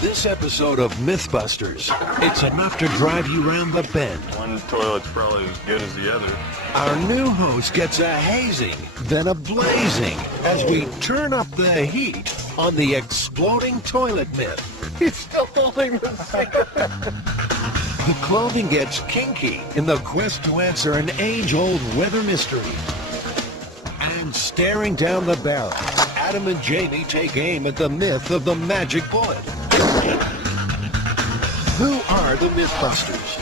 This episode of Mythbusters, it's enough to drive you round the bend. One toilet's probably as good as the other. Our new host gets a hazing, then a blazing, as we turn up the heat on the exploding toilet myth. He's still holding the cigarette. The clothing gets kinky in the quest to answer an age-old weather mystery. And staring down the barrel, Adam and Jamie take aim at the myth of the magic bullet. Who are the Mythbusters?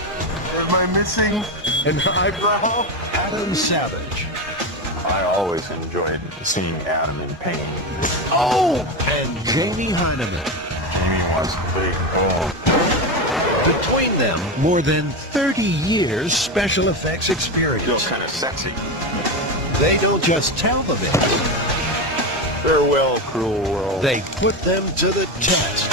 Am I missing an eyebrow? Adam Savage. I always enjoyed seeing Adam in pain. Oh! And Jamie Heineman. Jamie wants to be. Oh. Between them, more than 30 years special effects experience. Feels kind of sexy. They don't just tell the myths. Farewell, cruel world. They put them to the test.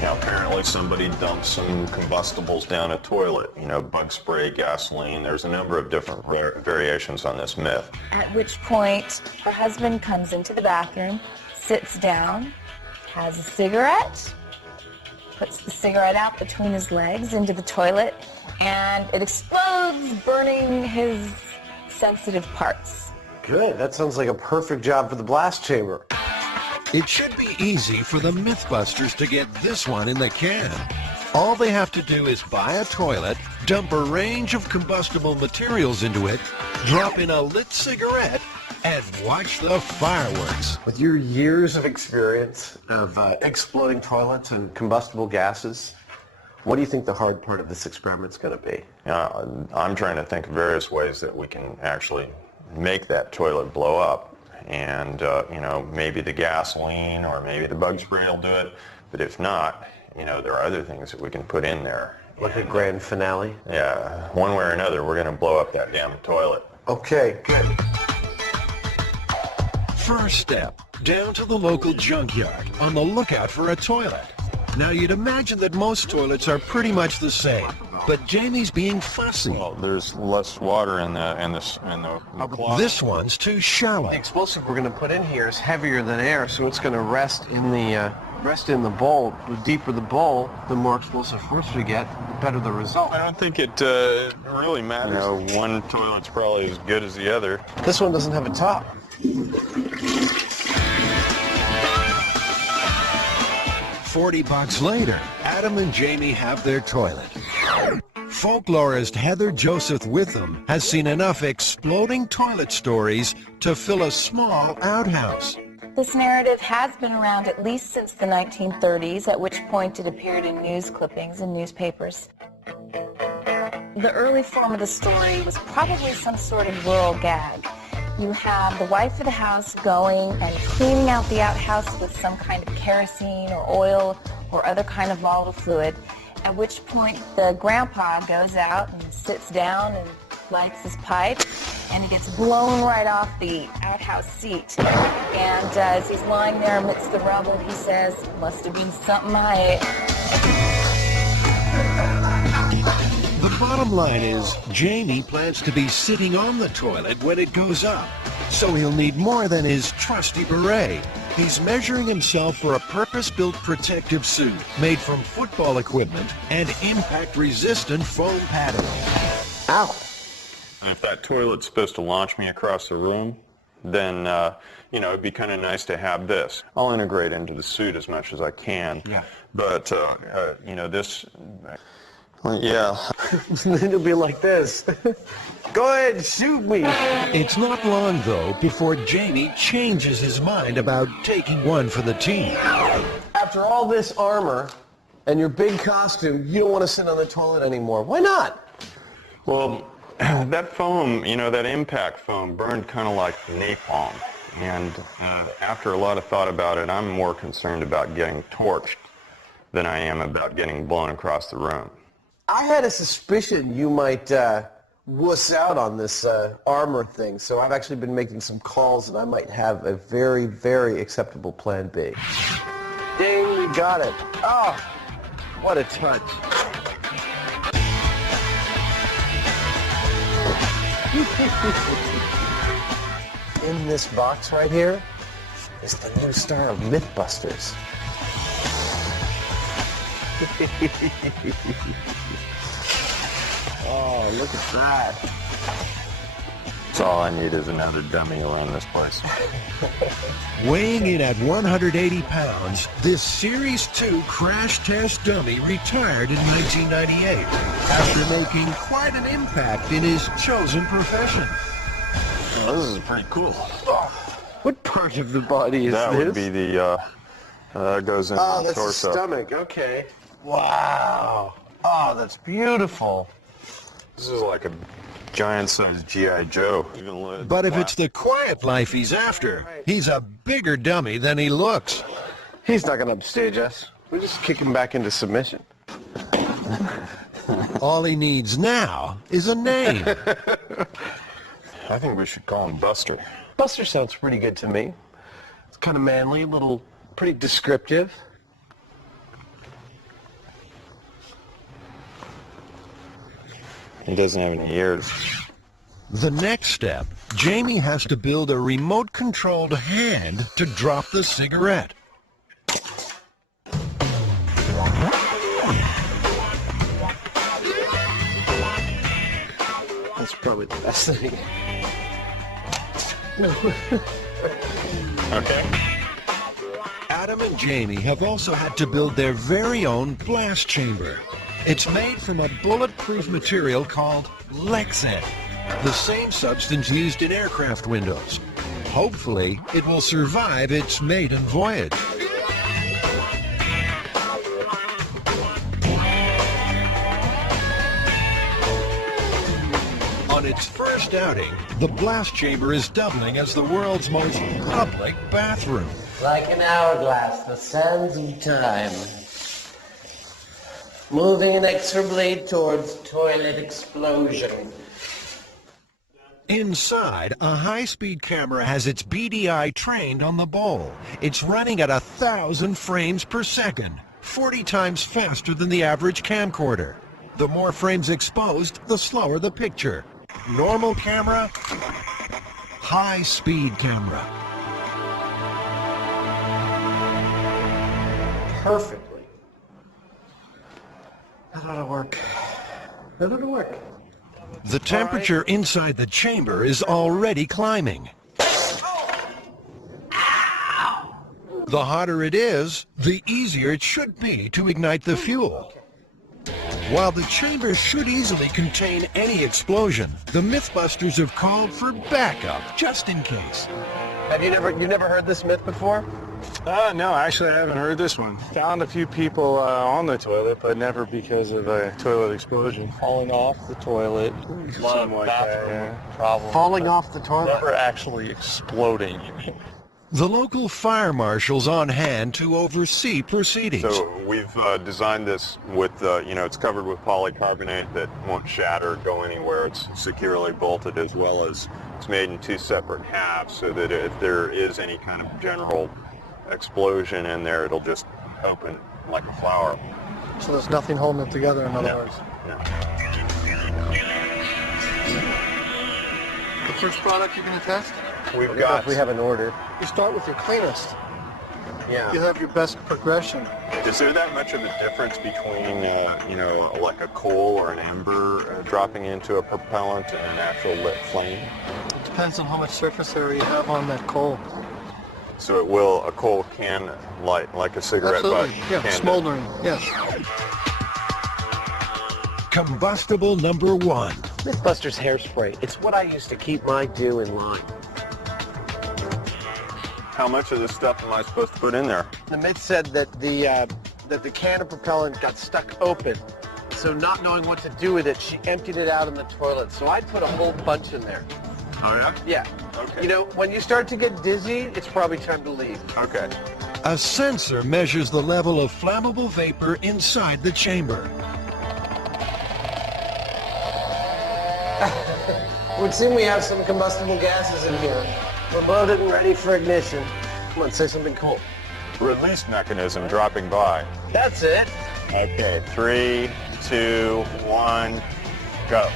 Now, apparently somebody dumped some combustibles down a toilet. You know, bug spray, gasoline. There's a number of different variations on this myth. At which point, her husband comes into the bathroom, sits down, has a cigarette, puts the cigarette out between his legs into the toilet, and it explodes, burning his sensitive parts. Good. That sounds like a perfect job for the blast chamber. It should be easy for the Mythbusters to get this one in the can. All they have to do is buy a toilet, dump a range of combustible materials into it, drop in a lit cigarette, and watch the fireworks. With your years of experience of exploding toilets and combustible gases, what do you think the hard part of this experiment's going to be? I'm trying to think of various ways that we can actually make that toilet blow up. And, you know, maybe the gasoline or maybe the bug spray will do it. But if not, you know, there are other things that we can put in there. Like a grand finale? Yeah, one way or another, we're going to blow up that damn toilet. Okay, good. First step, down to the local junkyard on the lookout for a toilet. Now you'd imagine that most toilets are pretty much the same, but Jamie's being fussy. Well, there's less water in the closet. This one's too shallow. The explosive we're going to put in here is heavier than air, so it's going to rest in the bowl. The deeper the bowl, the more explosive force we get, the better the result. I don't think it really matters. You know, one toilet's probably as good as the other. This one doesn't have a top. 40 bucks later, Adam and Jamie have their toilet. Folklorist Heather Joseph Witham has seen enough exploding toilet stories to fill a small outhouse. This narrative has been around at least since the 1930s, at which point it appeared in news clippings and newspapers. The early form of the story was probably some sort of rural gag. You have the wife of the house going and cleaning out the outhouse with some kind of kerosene or oil or other kind of volatile fluid, at which point the grandpa goes out and sits down and lights his pipe, and he gets blown right off the outhouse seat. And as he's lying there amidst the rubble, he says, "Must have been something I ate." The bottom line is, Jamie plans to be sitting on the toilet when it goes up, so he'll need more than his trusty beret. He's measuring himself for a purpose-built protective suit made from football equipment and impact-resistant foam padding. Ow. And if that toilet's supposed to launch me across the room, then, you know, it'd be kind of nice to have this. I'll integrate into the suit as much as I can. Yeah. But, you know, this... yeah. It'll be like this. Go ahead, shoot me. It's not long, though, before Jamie changes his mind about taking one for the team. After all this armor and your big costume, you don't want to sit on the toilet anymore. Why not? Well, that foam, you know, that impact foam burned kind of like napalm. And after a lot of thought about it, I'm more concerned about getting torched than I am about getting blown across the room. I had a suspicion you might wuss out on this armor thing, so I've actually been making some calls, and I might have a very, very acceptable plan B. Ding, got it. Oh, What a touch. In this box right here is the new star of Mythbusters. Oh, look at that. That's all I need is another dummy around this place. Weighing in at 180 pounds, this Series 2 crash test dummy retired in 1998 after making quite an impact in his chosen profession. Oh, this is pretty cool. What part of the body is That this? would be the, goes in Oh, the that's the torso. stomach. Okay. Wow. Oh, that's beautiful. This is like a giant-sized G.I. Joe. But if it's the quiet life he's after, he's a bigger dummy than he looks. He's not going to upstage us. We'll just kick him back into submission. All he needs now is a name. I think we should call him Buster. Buster sounds pretty good to me. It's kind of manly, a little, pretty descriptive. He doesn't have any ears. The next step, Jamie has to build a remote-controlled hand to drop the cigarette. That's probably the best thing. Okay. Adam and Jamie have also had to build their very own blast chamber. It's made from a bulletproof material called Lexan, the same substance used in aircraft windows. Hopefully, it will survive its maiden voyage. On its first outing, the blast chamber is doubling as the world's most public bathroom. Like an hourglass, the sands of time. Moving inexorably towards toilet explosion. Inside, a high-speed camera has its BDI trained on the bowl. It's running at 1,000 frames per second, 40 times faster than the average camcorder. The more frames exposed, the slower the picture. Normal camera, high-speed camera. Perfectly. That ought to work. That ought to work. The temperature inside the chamber is already climbing. The hotter it is, the easier it should be to ignite the fuel. While the chamber should easily contain any explosion, the Mythbusters have called for backup, just in case. Have you never heard this myth before? No, actually I haven't heard this one. Found a few people on the toilet, but never because of a toilet explosion. Falling off the toilet, something like that. Yeah. Problem. Falling off the toilet? Never actually exploding. The local fire marshal's on hand to oversee proceedings. So we've designed this with, it's covered with polycarbonate that won't shatter or go anywhere. It's securely bolted, as well as it's made in two separate halves, so that if there is any kind of general explosion in there, it'll just open like a flower. So there's nothing holding it together, in other words. The first product you're going to test? We've got. We have an order. You start with your cleanest. Yeah. You have your best progression. Is there that much of a difference between, like a coal or an ember dropping into a propellant and an actual lit flame? It depends on how much surface area you have on that coal. So a coal can light like a cigarette Absolutely. butt? Yeah, can smoldering. Yes. Combustible number 1. Mythbusters hairspray. It's what I use to keep my dew in line. How much of this stuff am I supposed to put in there? The myth said that the can of propellant got stuck open. So not knowing what to do with it, she emptied it out in the toilet. So I'd put a whole bunch in there. Oh yeah? Yeah. Okay. You know, when you start to get dizzy, it's probably time to leave. Okay. A sensor measures the level of flammable vapor inside the chamber. It would seem we have some combustible gases in here. We're loaded and ready for ignition. Come on, say something cool. Release mechanism dropping by. That's it. Okay, 3, 2, 1, go.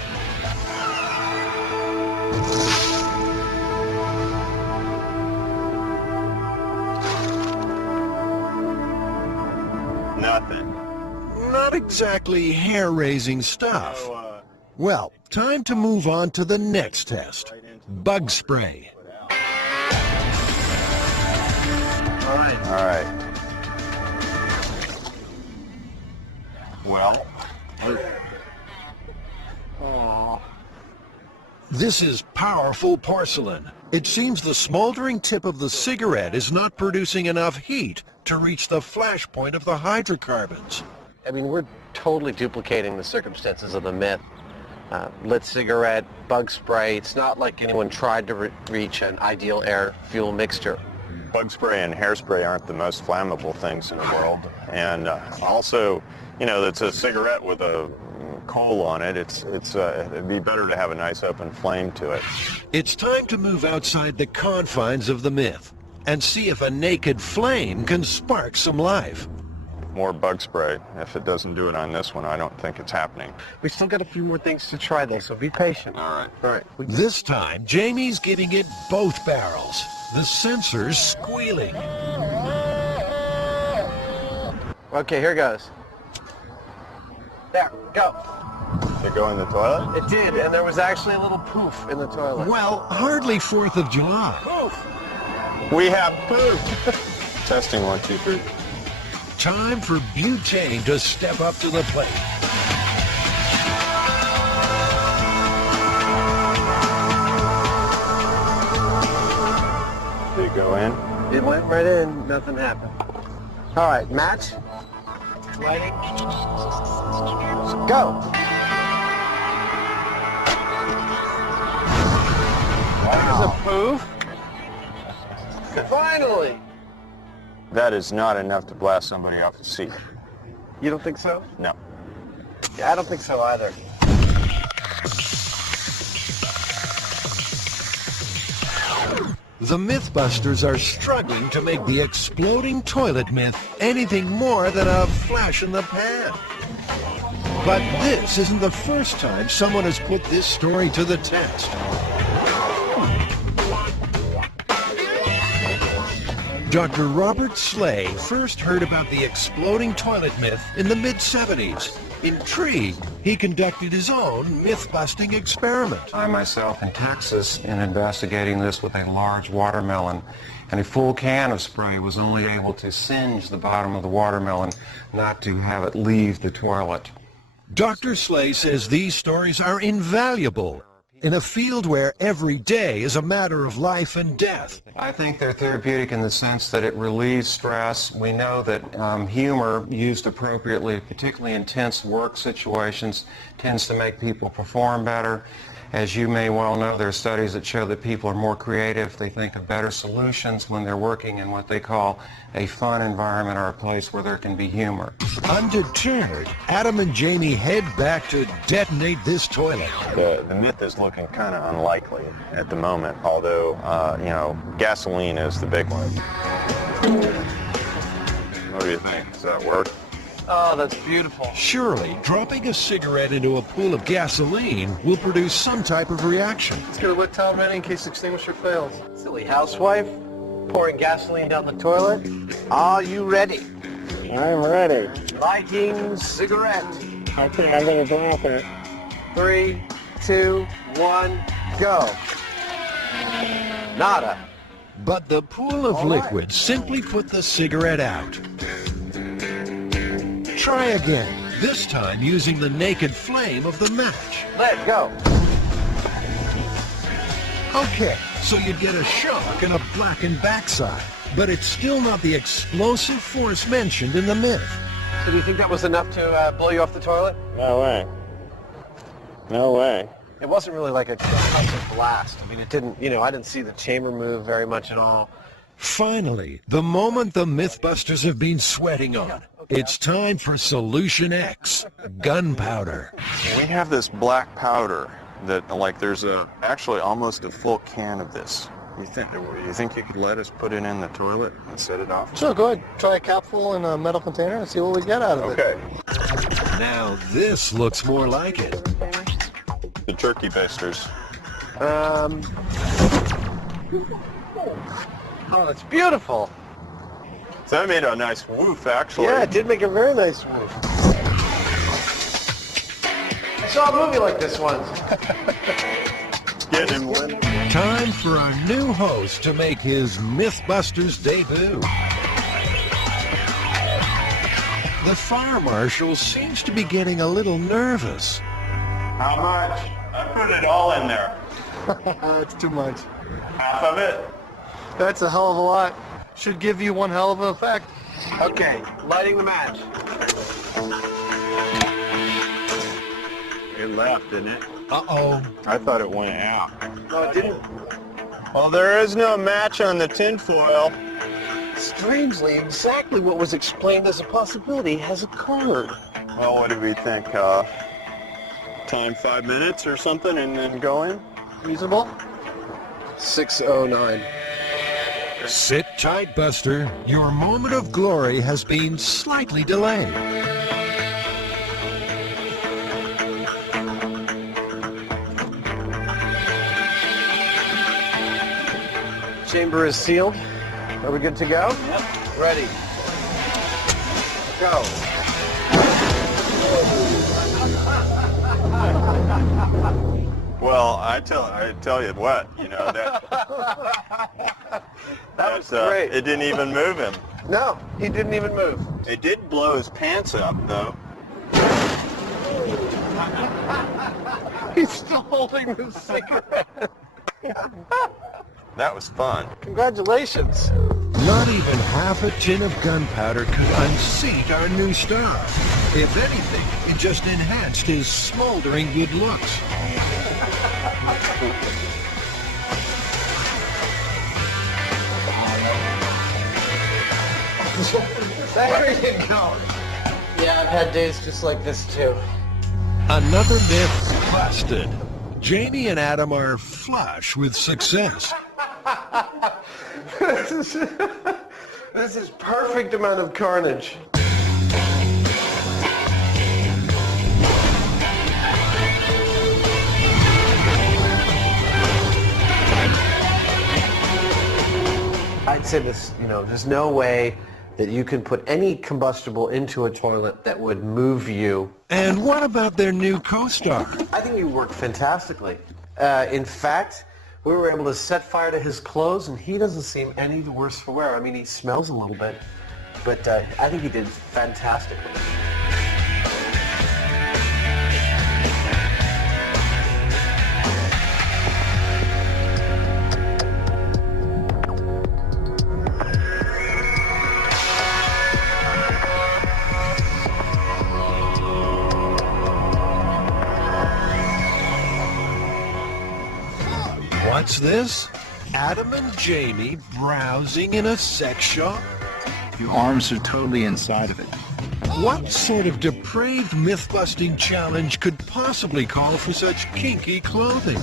Nothing. Not exactly hair-raising stuff. Well, time to move on to the next test. Bug spray. All right. All right. Well, This is powerful porcelain. It seems the smoldering tip of the cigarette is not producing enough heat to reach the flash point of the hydrocarbons. I mean, we're totally duplicating the circumstances of the myth. Lit cigarette, bug spray. It's not like anyone tried to reach an ideal air-fuel mixture. bug spray and hairspray aren't the most flammable things in the world. And also, you know, it's a cigarette with a coal on it. It'd be better to have a nice open flame to it. It's time to move outside the confines of the myth and see if a naked flame can spark some life. More bug spray. If it doesn't do it on this one, I don't think it's happening. We still got a few more things to try, though, so be patient. All right. This time, Jamie's giving it both barrels. The sensor's squealing. Okay, here goes. There, go. Did it go in the toilet? It did, and there was actually a little poof in the toilet. Well, hardly 4th of July. Poof! We have poop. Testing 1, 2, 3. Time for butane to step up to the plate. Did it go in? It went right in, nothing happened. All right, match. Lighting. Go. There's a poof. Finally. That is not enough to blast somebody off the seat. You don't think so? No. Yeah, I don't think so either. The Mythbusters are struggling to make the exploding toilet myth anything more than a flash in the pan. But this isn't the first time someone has put this story to the test. Dr. Robert Slay first heard about the exploding toilet myth in the mid-70s. Intrigued, he conducted his own myth-busting experiment. I myself in Texas in investigating this with a large watermelon, and a full can of spray was only able to singe the bottom of the watermelon, not to have it leave the toilet. Dr. Slay says these stories are invaluable in a field where every day is a matter of life and death. I think they're therapeutic in the sense that it relieves stress. We know that humor used appropriately, particularly in tense work situations, tends to make people perform better. As you may well know, there are studies that show that people are more creative. They think of better solutions when they're working in what they call a fun environment or a place where there can be humor. Undeterred, Adam and Jamie head back to detonate this toilet. The myth is looking kind of unlikely at the moment, although, you know, gasoline is the big one. What do you think? Does that work? Oh, that's beautiful. Surely, dropping a cigarette into a pool of gasoline will produce some type of reaction. Let's get a wet towel ready in case the extinguisher fails. Silly housewife, pouring gasoline down the toilet. Are you ready? I'm ready. Lighting cigarette. Okay, I'm gonna drop it. 3, 2, 1, go. Nada. But the pool of liquid simply put the cigarette out. Try again, this time using the naked flame of the match. Let go. Okay, so you get a shock and a blackened backside, but it's still not the explosive force mentioned in the myth. So do you think that was enough to blow you off the toilet? No way. No way. It wasn't really like a concussive blast. I mean, it didn't, you know, I didn't see the chamber move very much at all. Finally, the moment the Mythbusters have been sweating on. It's time for Solution X, gunpowder. We have this black powder that, like, there's actually almost a full can of this. You think you could let us put it in the toilet and set it off? Sure, go ahead. Try a capful in a metal container and see what we get out of it. Okay. Now this looks more like it. The turkey basters. Oh, that's beautiful. So that made a nice woof, actually. Yeah, it did make a very nice woof. I saw a movie like this once. Getting one. Time for our new host to make his Mythbusters debut. The fire marshal seems to be getting a little nervous. How much? I put it all in there. That's too much. Half of it. That's a hell of a lot. Should give you one hell of an effect. Okay, lighting the match. It left, didn't it? Uh-oh. I thought it went out. No, it didn't. Well, there is no match on the tinfoil. Strangely, exactly what was explained as a possibility has occurred. Well, what do we think? Time 5 minutes or something and then go in? Reasonable? 6:09. Sit tight, Buster. Your moment of glory has been slightly delayed. Chamber is sealed. Are we good to go? Yep. Ready. Go. Well, I tell you what, you know that. That was great. It didn't even move him. No, he didn't even move. It did blow his pants up, though. He's still holding the cigarette. That was fun. Congratulations. Not even half a tin of gunpowder could unseat our new star. If anything, it just enhanced his smoldering good looks. There you go. Yeah, I've had days just like this too. Another myth busted. Jamie and Adam are flush with success. This is perfect amount of carnage. I'd say this, there's no way that you can put any combustible into a toilet that would move you. And what about their new co-star? I think you work fantastically. In fact, we were able to set fire to his clothes, and he doesn't seem any the worse for wear. I mean, he smells a little bit, but I think he did fantastically. What's this? Adam and Jamie browsing in a sex shop? Your arms are totally inside of it. What sort of depraved myth-busting challenge could possibly call for such kinky clothing?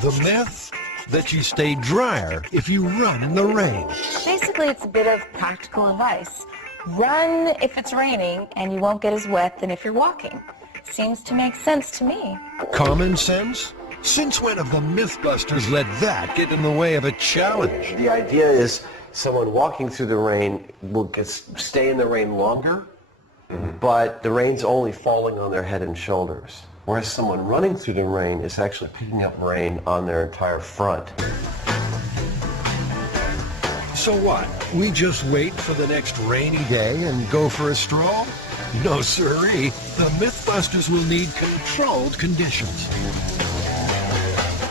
The myth that you stay drier if you run in the rain. Basically, it's a bit of practical advice. Run if it's raining, and you won't get as wet than if you're walking. Seems to make sense to me. Common sense? Since when have the Mythbusters let that get in the way of a challenge? The idea is someone walking through the rain will stay in the rain longer, but the rain's only falling on their head and shoulders. Whereas someone running through the rain is actually picking up rain on their entire front. So what? We just wait for the next rainy day and go for a stroll? No siree. The Mythbusters will need controlled conditions.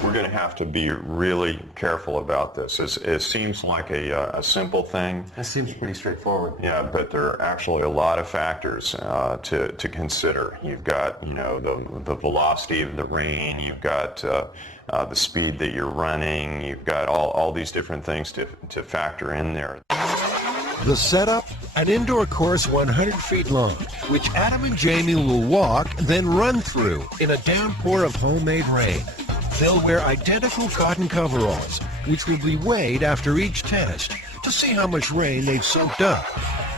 We're going to have to be really careful about this. It seems like a simple thing. That seems pretty straightforward. Yeah, but there are actually a lot of factors to consider. You've got, the velocity of the rain. You've got the speed that you're running. You've got all these different things to factor in there. The setup, an indoor course 100 feet long, which Adam and Jamie will walk, then run through in a downpour of homemade rain. they'll wear identical cotton coveralls, which will be weighed after each test to see how much rain they've soaked up.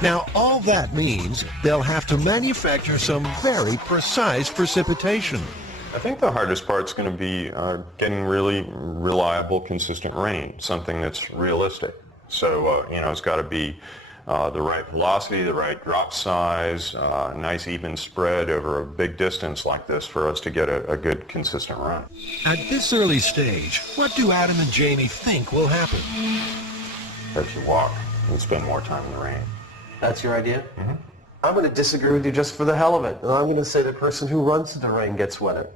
Now, all that means they'll have to manufacture some very precise precipitation. I think the hardest part's going to be getting really reliable, consistent rain, something that's realistic. So, it's got to be the right velocity, the right drop size, nice even spread over a big distance like this for us to get a good, consistent run. At this early stage, what do Adam and Jamie think will happen? First you walk and spend more time in the rain. That's your idea? Mm-hmm. I'm going to disagree with you just for the hell of it. And I'm going to say the person who runs through the rain gets wetted.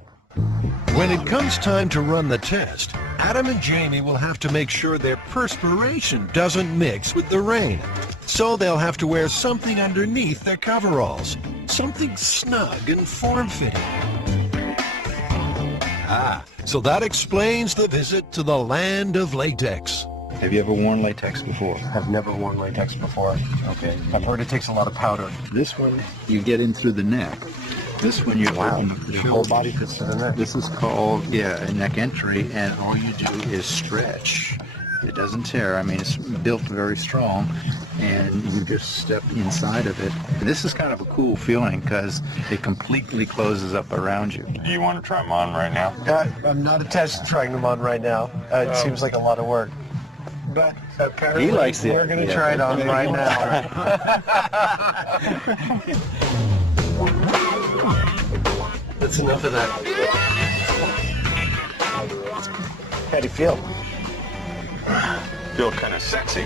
When it comes time to run the test, Adam and Jamie will have to make sure their perspiration doesn't mix with the rain. So they'll have to wear something underneath their coveralls. Something snug and form-fitting. So that explains the visit to the land of latex. Have you ever worn latex before? I've never worn latex before. Okay. I've heard it takes a lot of powder. This one, you get in through the neck. This one, you open up the Your whole body fits to the neck. This is called, a neck entry, and all you do is stretch. It doesn't tear. I mean, it's built very strong, and you just step inside of it. And this is kind of a cool feeling because it completely closes up around you. Do you want to try them on right now? I'm not attached to trying them on right now. It seems like a lot of work. But apparently He likes it. we're going to try it on right now. That's enough of that. How do you feel? Feel kind of sexy.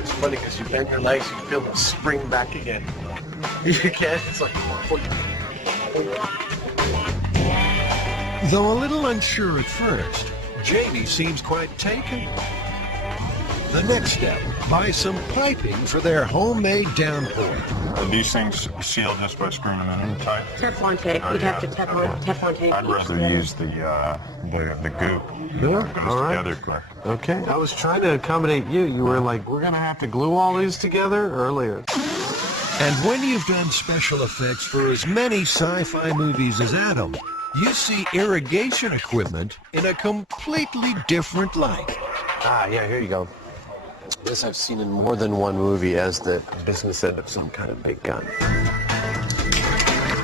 It's funny because you bend your legs, you feel them spring back again. You can't. It's like... Though a little unsure at first, Jamie seems quite taken. The next step, buy some piping for their homemade downpour. Are these things sealed just by screwing them in tight? Teflon tape. You'd have to Teflon tape. I'd rather use the goop. Yeah, It goes all right. together quick. Okay, I was trying to accommodate you. You were like, we're going to have to glue all these together earlier. And when you've done special effects for as many sci-fi movies as Adam, you see irrigation equipment in a completely different light. Yeah, here you go. This I've seen in more than one movie as the business end of some kind of big gun.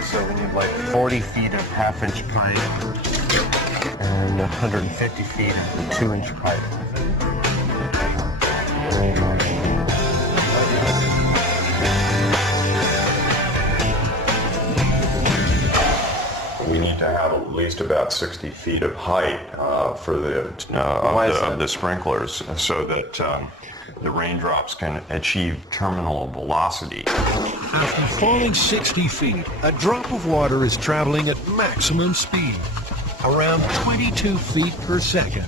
So we need like 40 feet of half-inch pipe and 150 feet of 2-inch pipe. We need to have at least about 60 feet of height for the sprinklers so that the raindrops can achieve terminal velocity. After falling 60 feet, a drop of water is traveling at maximum speed, around 22 feet per second.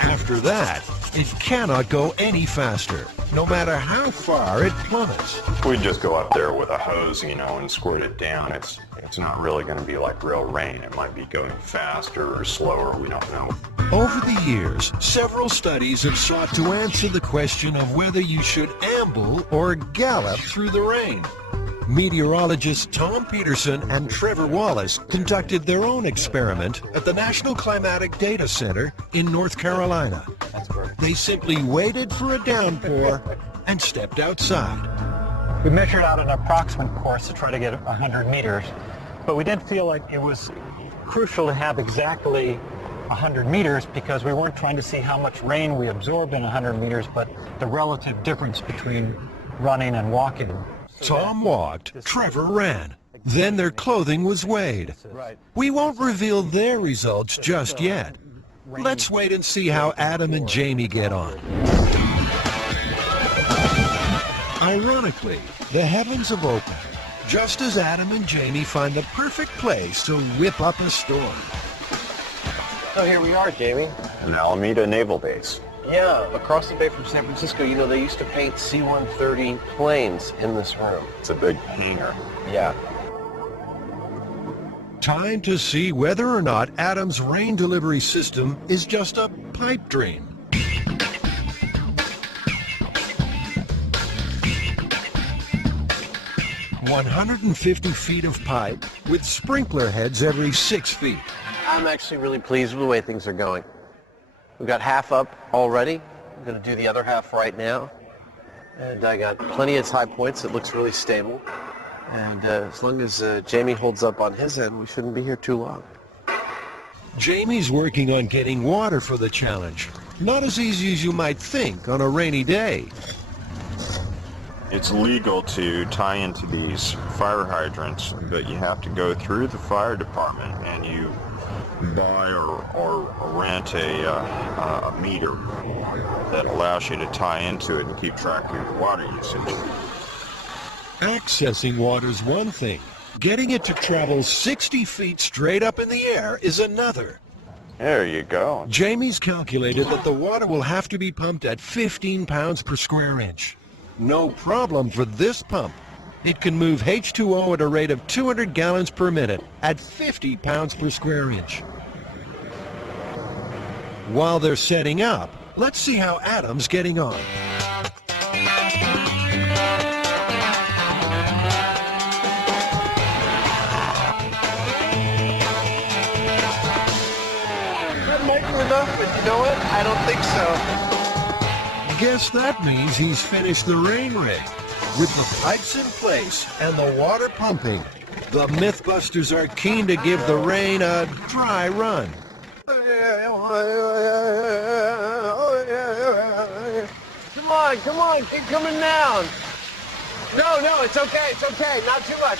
After that, it cannot go any faster, no matter how far it plummets. We'd just go up there with a hose, and squirt it down. It's not really going to be like real rain. It might be going faster or slower. We don't know. Over the years, several studies have sought to answer the question of whether you should amble or gallop through the rain. Meteorologists Tom Peterson and Trevor Wallace conducted their own experiment at the National Climatic Data Center in North Carolina. They simply waited for a downpour and stepped outside. We measured out an approximate course to try to get 100 meters, but we didn't feel like it was crucial to have exactly 100 meters because we weren't trying to see how much rain we absorbed in 100 meters, but the relative difference between running and walking. Tom walked, Trevor ran. Then their clothing was weighed. We won't reveal their results just yet. Let's wait and see how Adam and Jamie get on. Ironically, the heavens have opened, just as Adam and Jamie find the perfect place to whip up a storm. So here we are, Jamie. An Alameda Naval Base. Yeah, across the bay from San Francisco, they used to paint C-130 planes in this room. It's a big hangar. Yeah. Time to see whether or not Adam's rain delivery system is just a pipe dream. "150 feet of pipe with sprinkler heads every 6 feet. I'm actually really pleased with the way things are going. We've got half up already. I'm going to do the other half right now. And I got plenty of high points. It looks really stable. And as long as Jamie holds up on his end, we shouldn't be here too long. Jamie's working on getting water for the challenge. Not as easy as you might think on a rainy day. It's legal to tie into these fire hydrants, but you have to go through the fire department and you buy or rent a meter that allows you to tie into it and keep track of your water usage. Accessing water's one thing. Getting it to travel 60 feet straight up in the air is another. There you go. Jamie's calculated that the water will have to be pumped at 15 pounds per square inch. No problem for this pump. It can move H2O at a rate of 200 gallons per minute at 50 pounds per square inch. While they're setting up, let's see how Adam's getting on. That might be enough, but you know what? I don't think so. Guess that means he's finished the rain rig. With the pipes in place and the water pumping, the Mythbusters are keen to give the rain a dry run. Come on, keep coming down. No, it's okay, not too much.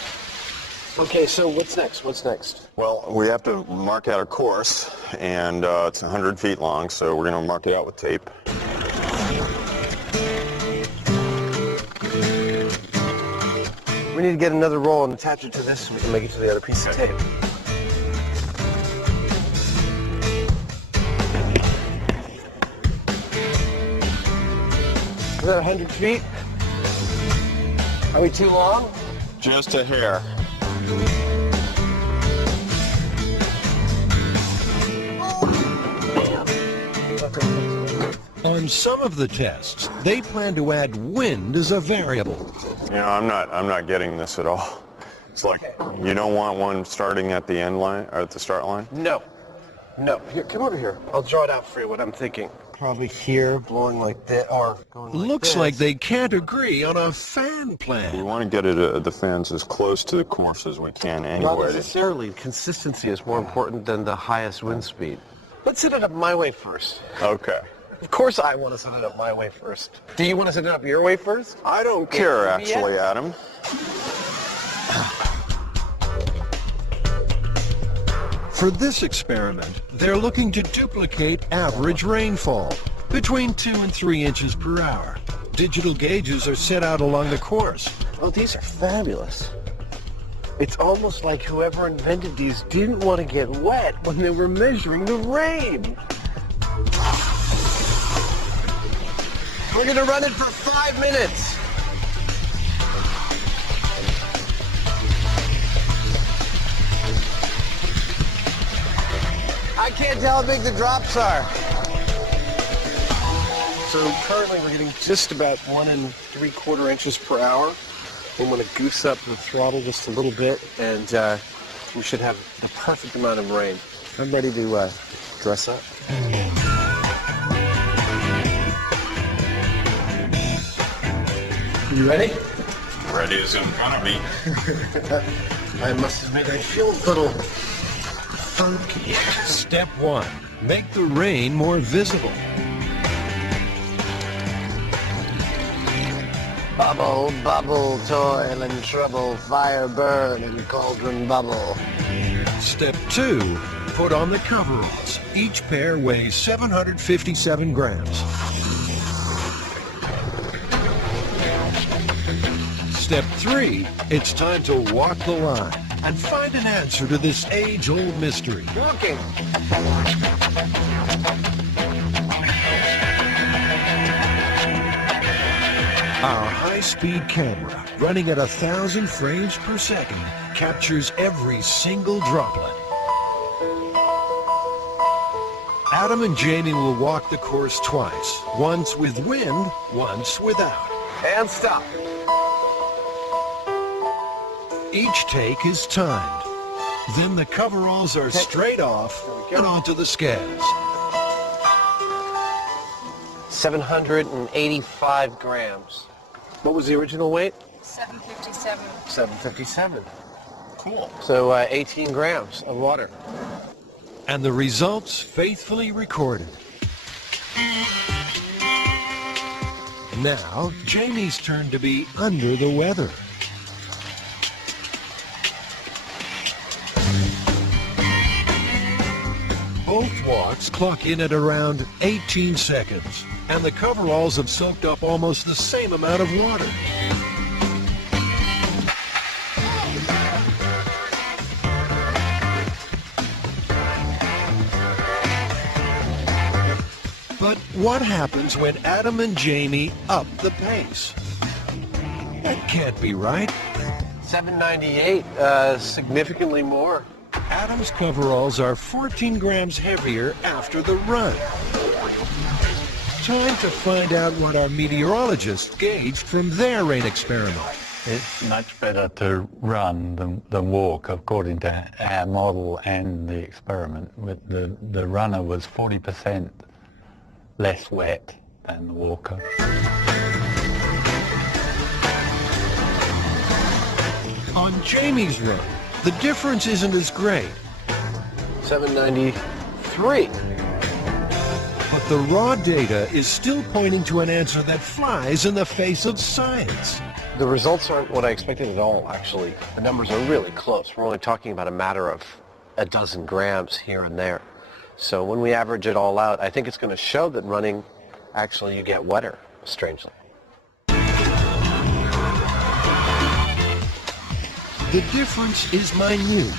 Okay, so what's next? Well, we have to mark out a course, and it's 100 feet long, so we're going to mark it out with tape. We need to get another roll and attach it to this so we can make it to the other piece of tape. Is that 100 feet? Are we too long? Just a hair. On some of the tests, they plan to add wind as a variable. You know, I'm not getting this at all. It's like, you don't want one starting at the end line, or at the start line? No. Here, come over here. I'll draw it out for you what I'm thinking. Probably here, blowing like this, or going like Looks this. like they can't agree on a fan We plan. want to get the fans as close to the course as we can Not anyway. necessarily. Consistency is more important than the highest wind speed. Let's set it up my way first. Okay. Of course I want to set it up my way first. Do you want to set it up your way first? I don't care, actually, Adam. For this experiment, they're looking to duplicate average rainfall, between 2 and 3 inches per hour. Digital gauges are set out along the course. Oh, these are fabulous. It's almost like whoever invented these didn't want to get wet when they were measuring the rain. We're going to run it for 5 minutes. I can't tell how big the drops are. So currently we're getting just about 1 3/4 inches per hour. We want to goose up the throttle just a little bit, and we should have the perfect amount of rain. I'm ready to dress up. You ready? Ready as I'm gonna be. I must admit, I feel a little funky. Step 1. Make the rain more visible. Bubble, bubble, toil and trouble, fire burn and cauldron bubble. Step 2. Put on the coveralls. Each pair weighs 757 grams. Step 3. It's time to walk the line and find an answer to this age-old mystery. Walking. Our high-speed camera, running at 1,000 frames per second, captures every single droplet. Adam and Jamie will walk the course twice, once with wind, once without. And stop. Each take is timed. Then the coveralls are straight off and onto the scales. 785 grams. What was the original weight? 757. 757. Cool. So 18 grams of water. And the results faithfully recorded. Now, Jamie's turn to be under the weather. Both walks clock in at around 18 seconds, and the coveralls have soaked up almost the same amount of water. But what happens when Adam and Jamie up the pace? That can't be right. 798, significantly more. Adam's coveralls are 14 grams heavier after the run. Time to find out what our meteorologists gauged from their rain experiment. It's much better to run than walk, according to our model and the experiment. With the runner was 40% less wet than the walker. On Jamie's run, the difference isn't as great. 793. But the raw data is still pointing to an answer that flies in the face of science. The results aren't what I expected at all, actually. The numbers are really close. We're only talking about a matter of a dozen grams here and there. So when we average it all out, I think it's going to show that running, actually you get wetter, strangely. The difference is minute.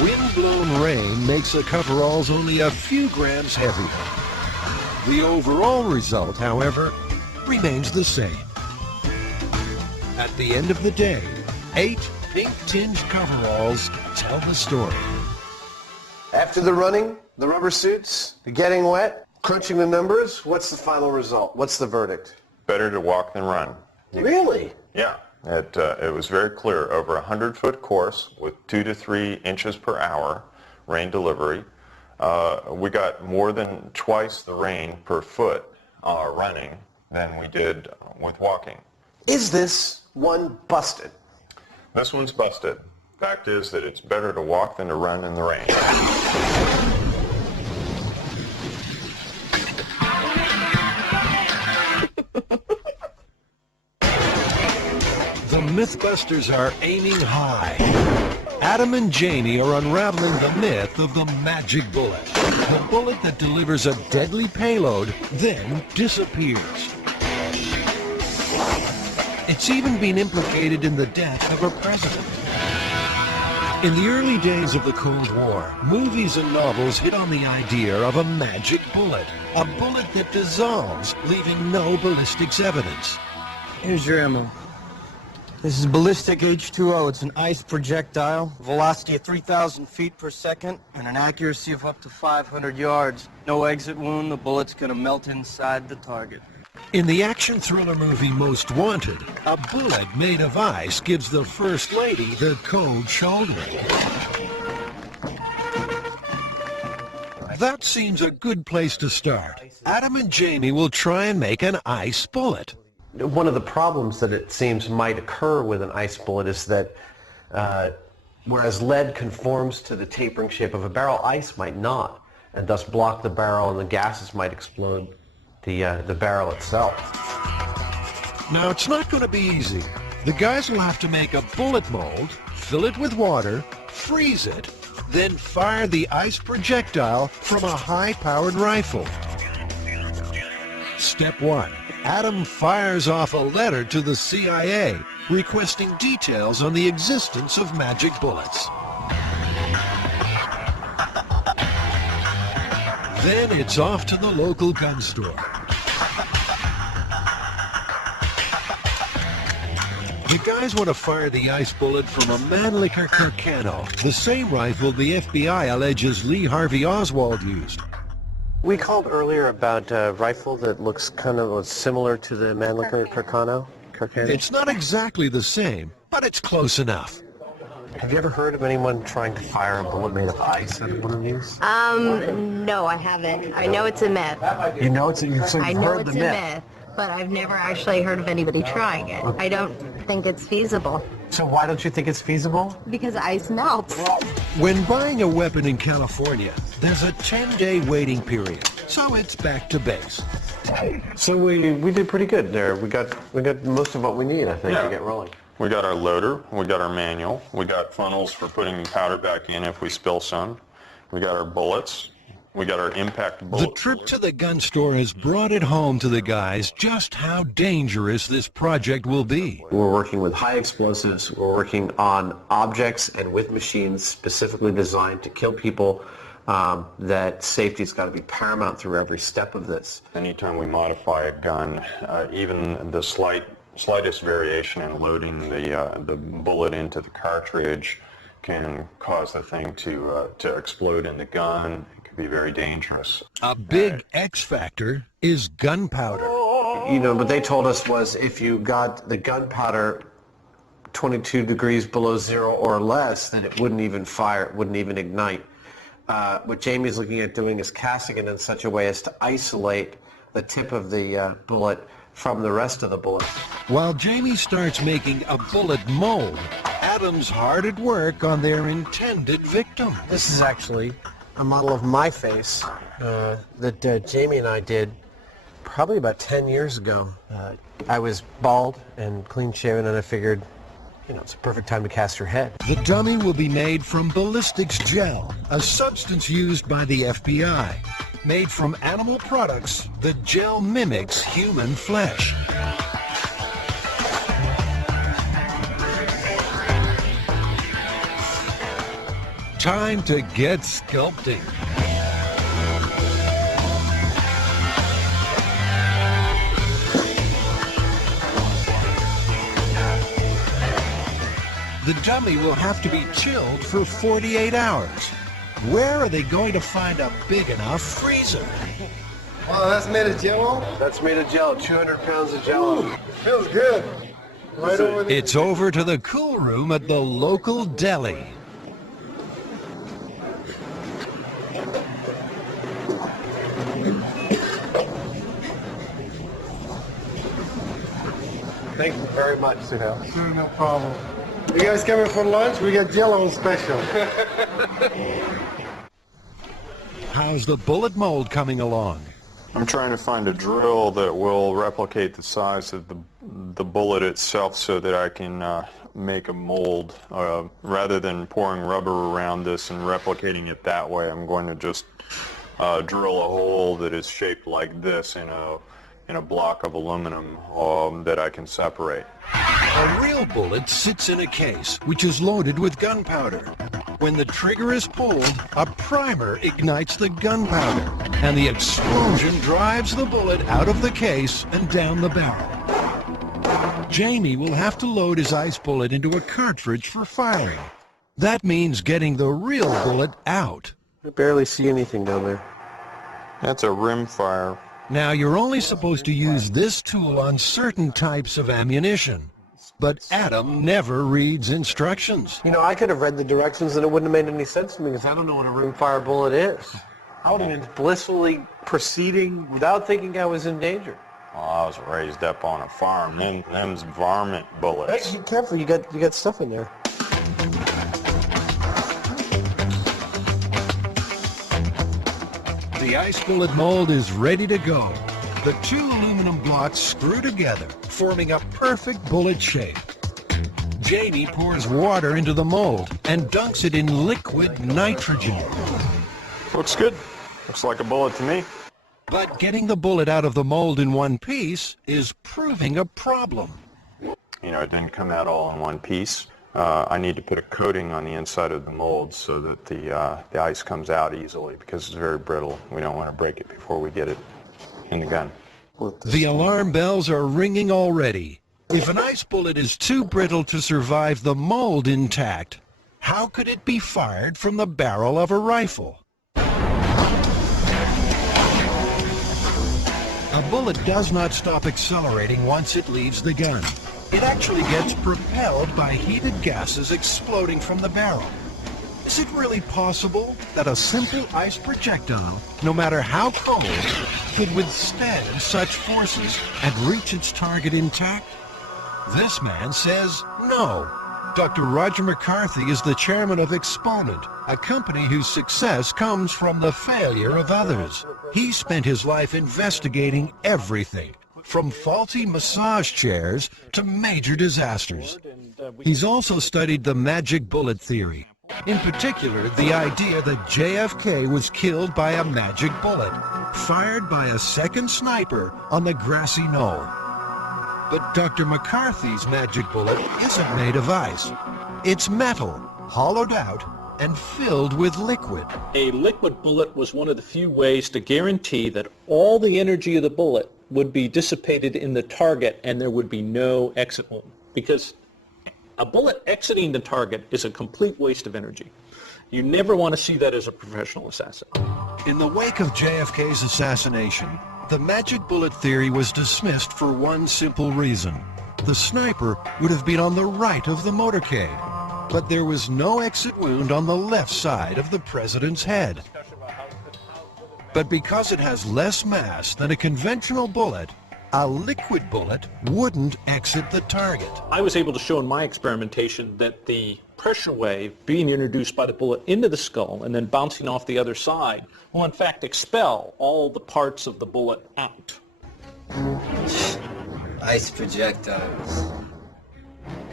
Wind-blown rain makes the coveralls only a few grams heavier. The overall result, however, remains the same. At the end of the day, 8 pink-tinged coveralls tell the story. After the running, the rubber suits, the getting wet, crunching the numbers, what's the final result? What's the verdict? Better to walk than run. Really? Yeah. It was very clear. Over a 100-foot course with 2 to 3 inches per hour rain delivery. We got more than twice the rain per foot running than we did with walking. Is this one busted? This one's busted. Fact is that it's better to walk than to run in the rain. The Mythbusters are aiming high. Adam and Jamie are unraveling the myth of the magic bullet. The bullet that delivers a deadly payload, then disappears. It's even been implicated in the death of a president. In the early days of the Cold War, movies and novels hit on the idea of a magic bullet. A bullet that dissolves, leaving no ballistics evidence. Here's your ammo. This is ballistic H2O. It's an ice projectile, velocity of 3,000 feet per second, and an accuracy of up to 500 yards. No exit wound, the bullet's gonna melt inside the target. In the action thriller movie Most Wanted, a bullet made of ice gives the First Lady the cold shoulder. That seems a good place to start. Adam and Jamie will try and make an ice bullet. One of the problems that it seems might occur with an ice bullet is that whereas lead conforms to the tapering shape of a barrel, ice might not, and thus block the barrel and the gases might explode the barrel itself. Now, it's not going to be easy. The guys will have to make a bullet mold, fill it with water, freeze it, then fire the ice projectile from a high-powered rifle. Step 1. Adam fires off a letter to the CIA requesting details on the existence of magic bullets. Then it's off to the local gun store. The guys want to fire the ice bullet from a Mannlicher Carcano, the same rifle the FBI alleges Lee Harvey Oswald used. We called earlier about a rifle that looks kind of similar to the Mannlicher Carcano. It's not exactly the same, but it's close enough. Have you ever heard of anyone trying to fire a bullet made of ice out of one of these? No, I haven't. I know it's a myth. You know it's you've I know heard it's the a myth. myth, but I've never actually heard of anybody trying it. I don't think it's feasible So why don't you think it's feasible? because ice melts. When buying a weapon in California, there's a 10-day waiting period, so it's back to base. So we did pretty good there. We got most of what we need, I think, to get rolling. We got our loader, we got our manual, we got funnels for putting powder back in if we spill some, we got our bullets, we got our impact bullet. The trip to the gun store has brought it home to the guys just how dangerous this project will be. We're working with high explosives. We're working on objects and with machines specifically designed to kill people. That safety's got to be paramount through every step of this. Anytime we modify a gun, even the slightest variation in loading the bullet into the cartridge can cause the thing to explode in the gun. It could be very dangerous. A big X factor is gunpowder. You know, what they told us was if you got the gunpowder 22 degrees below zero or less, then it wouldn't even fire, it wouldn't even ignite. What Jamie's looking at doing is casting it in such a way as to isolate the tip of the bullet from the rest of the bullet. While Jamie starts making a bullet mold, Adam's hard at work on their intended victim. This is actually a model of my face that Jamie and I did probably about 10 years ago. I was bald and clean-shaven, and I figured, you know, it's a perfect time to cast her head. The dummy will be made from ballistics gel, a substance used by the FBI. Made from animal products, the gel mimics human flesh. Time to get sculpting. The dummy will have to be chilled for 48 hours. Where are they going to find a big enough freezer? Wow, that's made of Jello? That's made of Jello, 200 pounds of Jello. It feels good. Right over there. It's over to the cool room at the local deli. Thank you very much, Sudhel. Sure, no problem. You guys coming for lunch? We got Jello special. How's the bullet mold coming along? I'm trying to find a drill that will replicate the size of the bullet itself so that I can make a mold. Rather than pouring rubber around this and replicating it that way, I'm going to just drill a hole that is shaped like this in a block of aluminum that I can separate. A real bullet sits in a case which is loaded with gunpowder. When the trigger is pulled, a primer ignites the gunpowder, and the explosion drives the bullet out of the case and down the barrel. Jamie will have to load his ice bullet into a cartridge for firing. That means getting the real bullet out. I barely see anything down there. That's a rim fire. Now, you're only supposed to use this tool on certain types of ammunition. But Adam never reads instructions. You know, I could have read the directions and it wouldn't have made any sense to me because I don't know what a rimfire bullet is. I would have been blissfully proceeding without thinking I was in danger. Well, I was raised up on a farm. Them's varmint bullets. Hey, be careful, you got stuff in there. The ice bullet mold is ready to go. The two aluminum blocks screw together, forming a perfect bullet shape. Jamie pours water into the mold and dunks it in liquid nitrogen. Looks good. Looks like a bullet to me. But getting the bullet out of the mold in one piece is proving a problem. You know, it didn't come out all in one piece. I need to put a coating on the inside of the mold so that the ice comes out easily because it's very brittle. We don't want to break it before we get it in the gun. The alarm bells are ringing already. If an ice bullet is too brittle to survive the mold intact, how could it be fired from the barrel of a rifle? A bullet does not stop accelerating once it leaves the gun. It actually gets propelled by heated gases exploding from the barrel. Is it really possible that a simple ice projectile, no matter how cold, could withstand such forces and reach its target intact? This man says no. Dr. Roger McCarthy is the chairman of Exponent, a company whose success comes from the failure of others. He spent his life investigating everything, from faulty massage chairs to major disasters. He's also studied the magic bullet theory. In particular, the idea that JFK was killed by a magic bullet, fired by a second sniper on the grassy knoll. But Dr. McCarthy's magic bullet isn't made of ice. It's metal, hollowed out, and filled with liquid. A liquid bullet was one of the few ways to guarantee that all the energy of the bullet would be dissipated in the target and there would be no exit wound. Because a bullet exiting the target is a complete waste of energy. You never want to see that as a professional assassin. In the wake of JFK's assassination, the magic bullet theory was dismissed for one simple reason. The sniper would have been on the right of the motorcade, but there was no exit wound on the left side of the president's head. But because it has less mass than a conventional bullet, a liquid bullet wouldn't exit the target. I was able to show in my experimentation that the pressure wave being introduced by the bullet into the skull and then bouncing off the other side will in fact expel all the parts of the bullet out. Ice projectiles.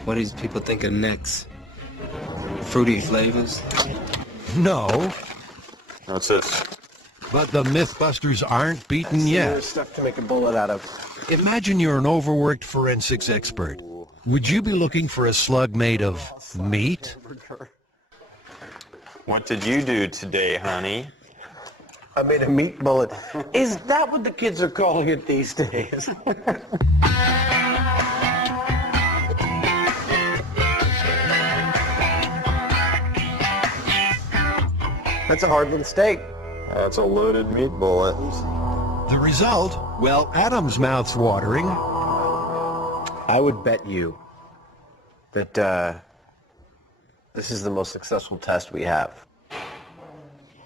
What do these people think of next? Fruity flavors? No. What's this? But the Mythbusters aren't beaten yet. There's stuff to make a bullet out of. Imagine you're an overworked forensics expert. Would you be looking for a slug made of meat? What did you do today, honey? I made a meat bullet. Is that what the kids are calling it these days? That's a hard-one steak. That's a loaded meat bullet. The result? Well, Adam's mouth's watering. I would bet you that this is the most successful test we have.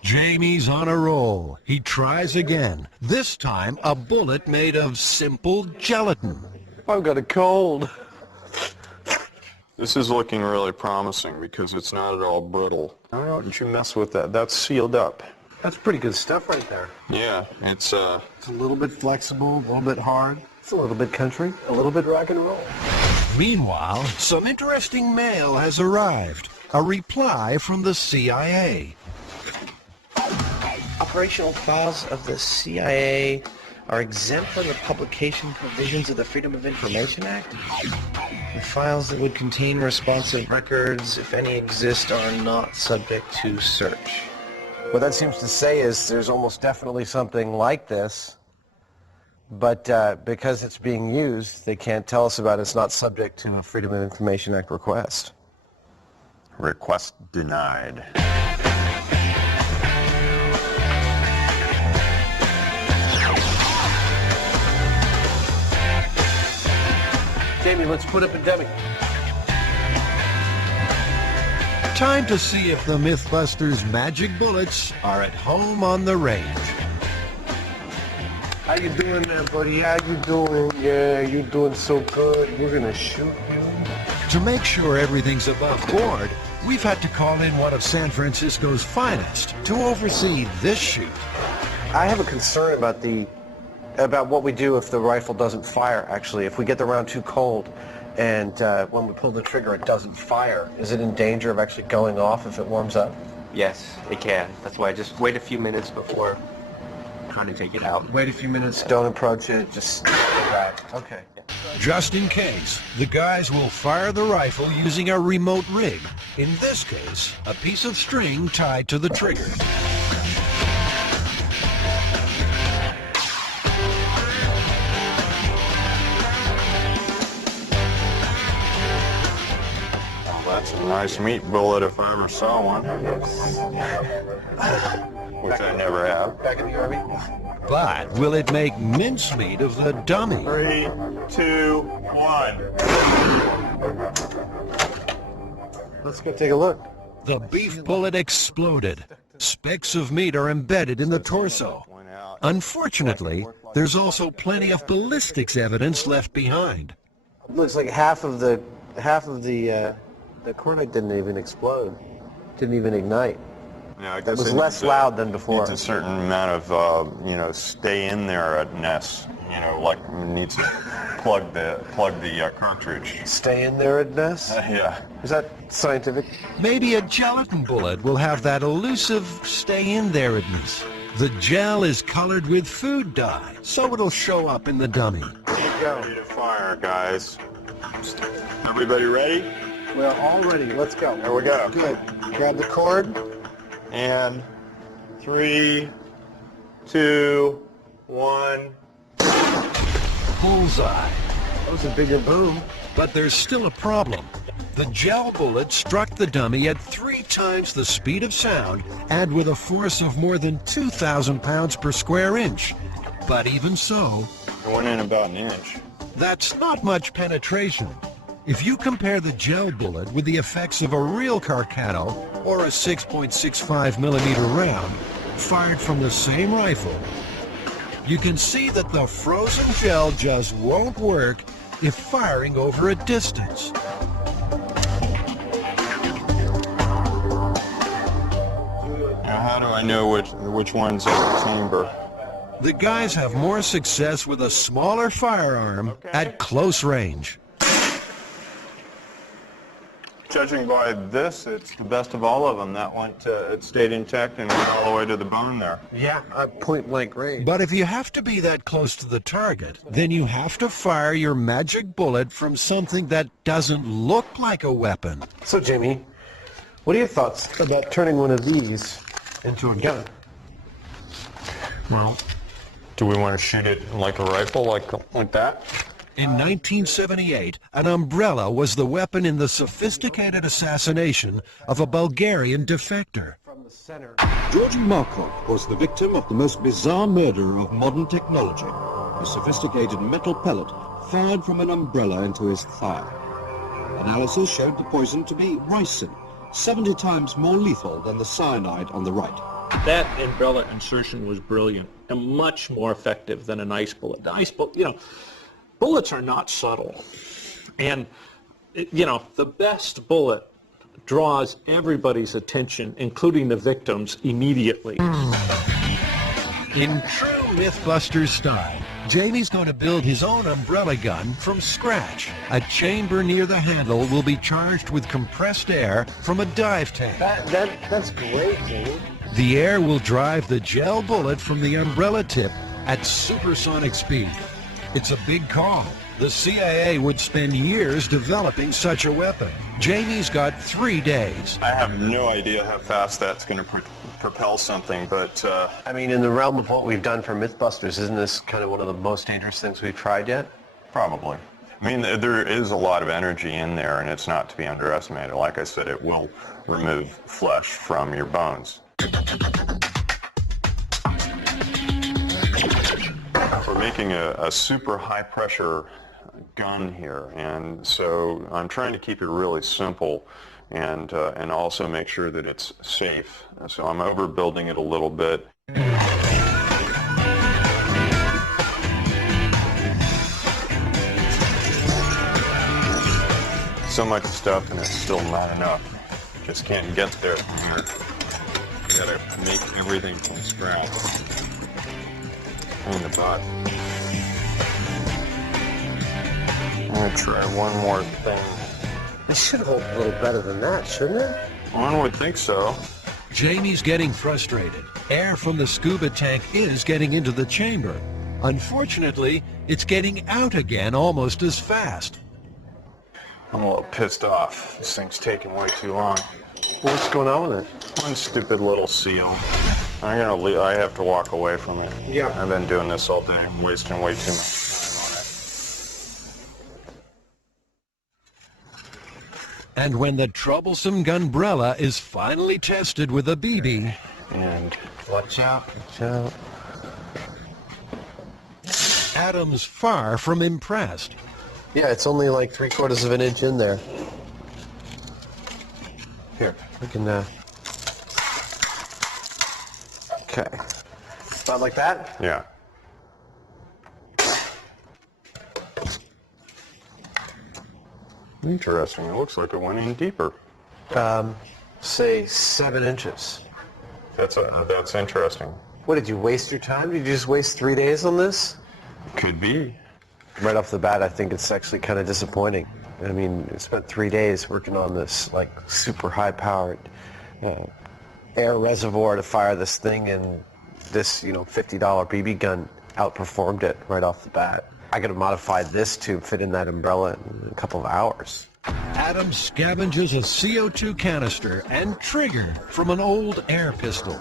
Jamie's on a roll. He tries again. This time, a bullet made of simple gelatin. I've got a cold. This is looking really promising because it's not at all brittle. Why don't you mess with that? That's sealed up. That's pretty good stuff right there. Yeah, it's It's a little bit flexible, a little bit hard. It's a little bit country, a little bit rock and roll. Meanwhile, some interesting mail has arrived. A reply from the CIA. Operational files of the CIA are exempt from the publication provisions of the Freedom of Information Act. The files that would contain responsive records, if any exist, are not subject to search. What that seems to say is there's almost definitely something like this, but because it's being used, they can't tell us about it. It's not subject to a Freedom of Information Act request. request denied. Jamie, let's put up a dummy. Time to see if the Mythbusters' magic bullets are at home on the range. How you doing there, buddy? How you doing? Yeah, you're doing so good. We're gonna shoot you. To make sure everything's above board, we've had to call in one of San Francisco's finest to oversee this shoot. I have a concern about what we do if the rifle doesn't fire, actually. If we get the round too cold and when we pull the trigger it doesn't fire, is it in danger of actually going off if it warms up? Yes, it can. That's why I just wait a few minutes before trying to take it out. Wait a few minutes, don't approach it, just go back. Okay. Just in case, the guys will fire the rifle using a remote rig. In this case, a piece of string tied to the trigger. That's a nice meat bullet if I ever saw one. Which I never have. Back in the Army? But will it make mincemeat of the dummy? 3, 2, 1. Let's go take a look. The beef bullet exploded. Specks of meat are embedded in the torso. Unfortunately, there's also plenty of ballistics evidence left behind. It looks like half of the cordite didn't even explode. Didn't even ignite. Yeah, I It guess was less loud than before. It's a certain amount of, stay in there at ness. Like needs to plug the cartridge. Stay in there at ness? Yeah. Is that scientific? Maybe a gelatin bullet will have that elusive stay-in-there-edness. The gel is colored with food dye, so it'll show up in the dummy. Ready to fire, guys. Everybody ready? We're all ready. Let's go. There we go. Good. Grab the cord. And 3, 2, 1. Bullseye. That was a bigger boom. But there's still a problem. The gel bullet struck the dummy at 3 times the speed of sound and with a force of more than 2,000 pounds per square inch. But even so, It went in about an inch. that's not much penetration. If you compare the gel bullet with the effects of a real Carcano or a 6.65 millimeter round fired from the same rifle, you can see that the frozen gel just won't work if firing over a distance. Now, how do I know which one's in the chamber? The guys have more success with a smaller firearm at close range. Judging by this, it's the best of all of them. That it stayed intact and went all the way to the bone there. Yeah, point blank range. But if you have to be that close to the target, then you have to fire your magic bullet from something that doesn't look like a weapon. So, Jamie, what are your thoughts about turning one of these into a gun? Well, do we want to shoot it like a rifle, like that? In 1978, an umbrella was the weapon in the sophisticated assassination of a Bulgarian defector. Georgy Markov was the victim of the most bizarre murder of modern technology. A sophisticated metal pellet fired from an umbrella into his thigh. Analysis showed the poison to be ricin, 70 times more lethal than the cyanide on the right. That umbrella insertion was brilliant and much more effective than an ice bullet. The ice bullet, bullets are not subtle. And, the best bullet draws everybody's attention, including the victims, immediately. In true Mythbusters style, Jamie's going to build his own umbrella gun from scratch. A chamber near the handle will be charged with compressed air from a dive tank. That's great, Jamie. The air will drive the gel bullet from the umbrella tip at supersonic speed. It's a big call. The CIA would spend years developing such a weapon. Jamie's got 3 days. I have no idea how fast that's going to propel something, but... I mean, in the realm of what we've done for Mythbusters, isn't this kind of one of the most dangerous things we've tried yet? Probably. I mean, there is a lot of energy in there, and it's not to be underestimated. Like I said, it will remove flesh from your bones. We're making a super high pressure gun here, and so I'm trying to keep it really simple and also make sure that it's safe. So I'm overbuilding it a little bit. So much stuff and it's still not enough. Just can't get there. You gotta make everything from scratch. In the butt. I'm gonna try one more thing. It should hold a little better than that, shouldn't it? One would think so. Jamie's getting frustrated. Air from the scuba tank is getting into the chamber. Unfortunately, it's getting out again almost as fast. I'm a little pissed off. This thing's taking way too long. What's going on with it? One stupid little seal. I have to walk away from it. Yeah. I've been doing this all day. I'm wasting way too much time on it. And when the troublesome gunbrella is finally tested with a BB, and watch out, watch out. Adam's far from impressed. Yeah, it's only like 3/4 of an inch in there. Here, we can, okay. About like that? Yeah. Interesting. It looks like it went in deeper. Say 7 inches. That's interesting. What, did you waste your time? Did you just waste 3 days on this? Could be. Right off the bat, I think it's actually kind of disappointing. I mean, I spent 3 days working on this, like, super high-powered air reservoir to fire this thing, and this, $50 BB gun outperformed it right off the bat. I could have modified this to fit in that umbrella in a couple of hours. Adam scavenges a CO2 canister and trigger from an old air pistol.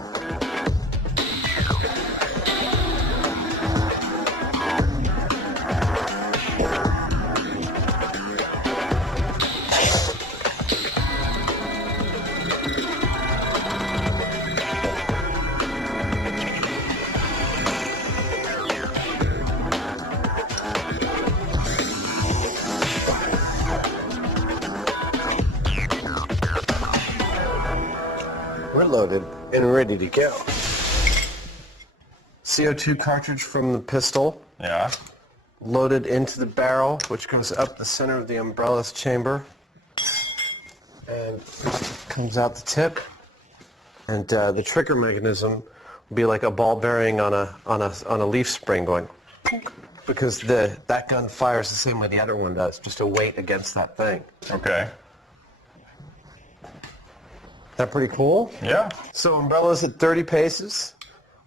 We're loaded and ready to go. CO2 cartridge from the pistol. Yeah. Loaded into the barrel, which goes up the center of the umbrella's chamber. And comes out the tip. And the trigger mechanism will be like a ball bearing on a leaf spring going, because that gun fires the same way the other one does, just a weight against that thing. Okay. That pretty cool? Yeah. So umbrella's at 30 paces.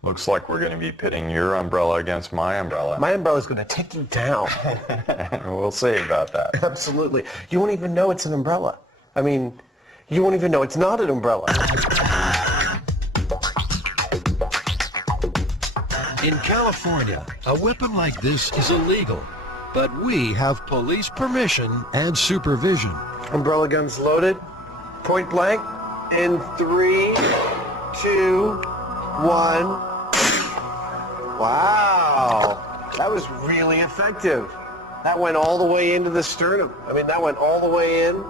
Looks like we're going to be pitting your umbrella against my umbrella. My umbrella's going to take you down. We'll see about that. Absolutely. You won't even know it's an umbrella. I mean, you won't even know it's not an umbrella. In California, a weapon like this is illegal, but we have police permission and supervision. Umbrella gun's loaded, point blank, in 3, 2, 1. Wow, that was really effective. That went all the way into the sternum. I mean, that went all the way in.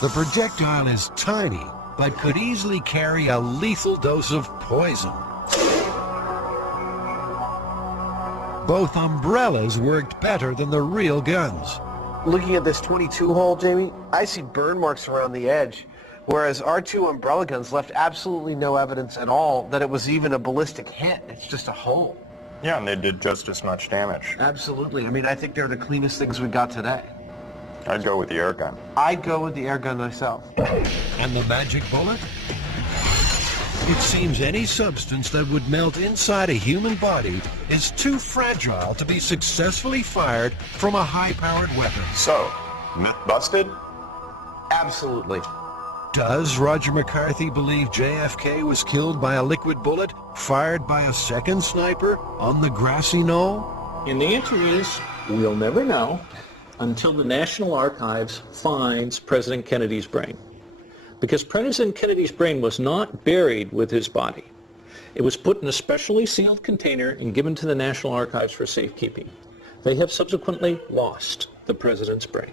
The projectile is tiny, but could easily carry a lethal dose of poison. Both umbrellas worked better than the real guns. Looking at this 22 hole, Jamie, I see burn marks around the edge, whereas our 2 umbrella guns left absolutely no evidence at all that it was even a ballistic hit. It's just a hole. Yeah, and they did just as much damage. Absolutely. I mean, I think they're the cleanest things we got today. I'd go with the air gun. I'd go with the air gun myself. And the magic bullet? It seems any substance that would melt inside a human body is too fragile to be successfully fired from a high-powered weapon. So, myth busted? Absolutely. Does Roger McCarthy believe JFK was killed by a liquid bullet fired by a second sniper on the grassy knoll? And the answer is, we'll never know until the National Archives finds President Kennedy's brain. Because President Kennedy's brain was not buried with his body. It was put in a specially sealed container and given to the National Archives for safekeeping. They have subsequently lost the president's brain.